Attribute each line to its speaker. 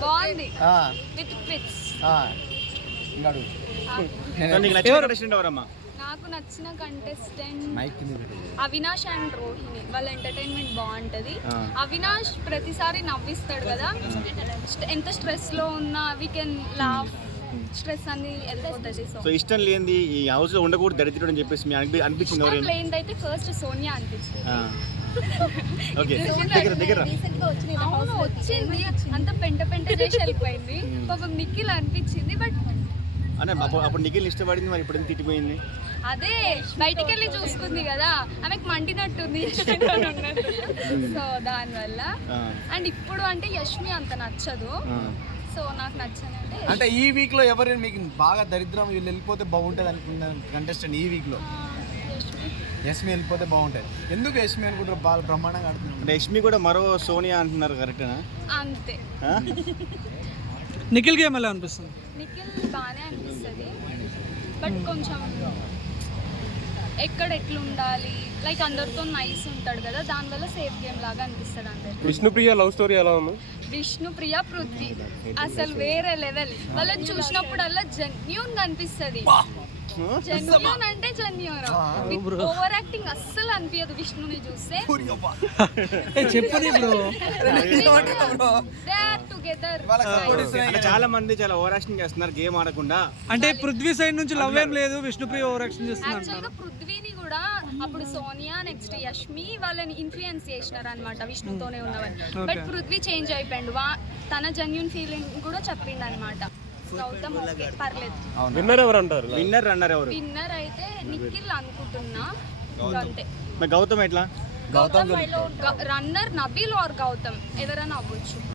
Speaker 1: బాగుంది. With pits
Speaker 2: నీకు నచ్చిన కంటెస్టెంట్ ఎవరమ్మా?
Speaker 1: నాకు నచ్చిన కంటెస్టెంట్
Speaker 3: మైక్ కింద పెట్టు.
Speaker 1: అవినాష్ అండ్ రోహిణి. వాళ్ళ ఎంటర్టైన్మెంట్ బాగుంటది.
Speaker 2: ఆ.
Speaker 1: అవినాష్ ప్రతిసారి నవ్విస్తాడు కదా. స్ట్- ఎంత స్ట్రెస్లో ఉన్నా వీ కెన్ లాఫ్ స్ట్రెస్ అన్ని వెళ్ళిపోతుంది. సో
Speaker 2: ఇష్టం లేనిది ఈ హౌస్లో ఉండకూడదు దరిద్రుడు అని చెప్పేసి అనిపించింది ఎవరైనా?
Speaker 1: లేనిదైతే ఫస్ట్ సోనియా అనిపించింది. అవును వచ్చింది. అంత పెంట పెంట చేసి వెళ్ళిపోయింది. పాపం నిఖిల్ అనిపించింది బట్
Speaker 2: అనే అప్పుడు అప్పుడు నిఖిల్ ఇష్టపడింది మరి ఇప్పుడు తిట్టిపోయింది?
Speaker 1: అదే బయటికి వెళ్ళి చూసుకుంది కదా. ఆమెకు మండినట్టుంది. యష్మితో ఉన్నట్టు సో దానివల్ల.
Speaker 2: ఆ,
Speaker 1: అండ్ ఇప్పుడు అంటే యష్మి అంత నచ్చదు.
Speaker 2: ఆ.
Speaker 1: సో నాకు నచ్చని అంటే
Speaker 3: ఈ వీక్లో ఎవరైనా మీకు బాగా దరిద్రం వీళ్ళు వెళ్ళిపోతే బాగుంటుంది అనుకున్న కంటెస్టెంట్ ఈ
Speaker 1: వీక్లో? యష్మి
Speaker 3: యశ్మి వెళ్ళిపోతే బాగుంటుంది. ఎందుకు యశ్మి అనుకుంటారు? బాగా బ్రహ్మాండంగా ఆడుతున్నారు
Speaker 2: అంటే యష్మి కూడా మరో సోనియా అంటున్నారు కరెక్టేనా
Speaker 1: అంతే?
Speaker 4: నిఖిల్ గేమ్ ఎలా అనిపిస్తుంది?
Speaker 1: నిఖిల్ బాగానే అనిపిస్తుంది. బట్ కొంచెం ఎక్కడ ఎట్లుండాలి? లైక్ అందరితో నైస్ ఉంటాడు కదా దానివల్ల సేఫ్ గేమ్ లాగా అనిపిస్తుంది అందరికి.
Speaker 5: విష్ణుప్రియ లవ్ స్టోరీ ఎలా ఉంది?
Speaker 1: విష్ణు ప్రియ పృథ్వీ. అసలు వేరే లెవెల్. వాళ్ళని చూసినప్పుడల్లా జెన్యున్ అనిపిస్తుంది. జెన్యున్ అంటే జెన్యున్ ఓవర్ యాక్టింగ్ అస్సలు అనిపించదు విష్ణుని చూస్తే.
Speaker 4: ఏ చెప్పని బ్రో
Speaker 1: దే ఆర్ టుగెదర్
Speaker 2: అంటే చాలా మంది చాలా ఓవర్ యాక్షన్ చేస్తున్నారు గేమ్ ఆడకుండా.
Speaker 4: అంటే పృథ్వీ సైడ్ నుంచి లవ్ ఏం లేదు విష్ణుప్రియ ఓవర్
Speaker 1: యాక్షన్గా పృథ్వీని కూడా అప్పుడు సోనియా నెక్స్ట్ యష్మి వాళ్ళని ఇన్ఫ్లుయెన్స్ చేసినారు అనమాట విష్ణుతోనే ఉన్నవని బట్ పృథ్వీ చేంజ్ అయిపోయిండు. వా తన జెన్యున్ ఫీలింగ్ కూడా చెప్పిండు అనమాట గౌతమ్ ఓకే పర్లేదు.
Speaker 5: విన్నర్ ఎవరు అంటారు
Speaker 2: విన్నర్ రన్నర్ ఎవరు?
Speaker 1: విన్నర్ అయితే నిఖిల్ అనుకుంటున్నా. ఇంకా అంతే.
Speaker 2: మరి గౌతమ్ ఎట్లా?
Speaker 1: Gautam runner Nabeel or Gautam? ఎవరైనా అవ్వచ్చు.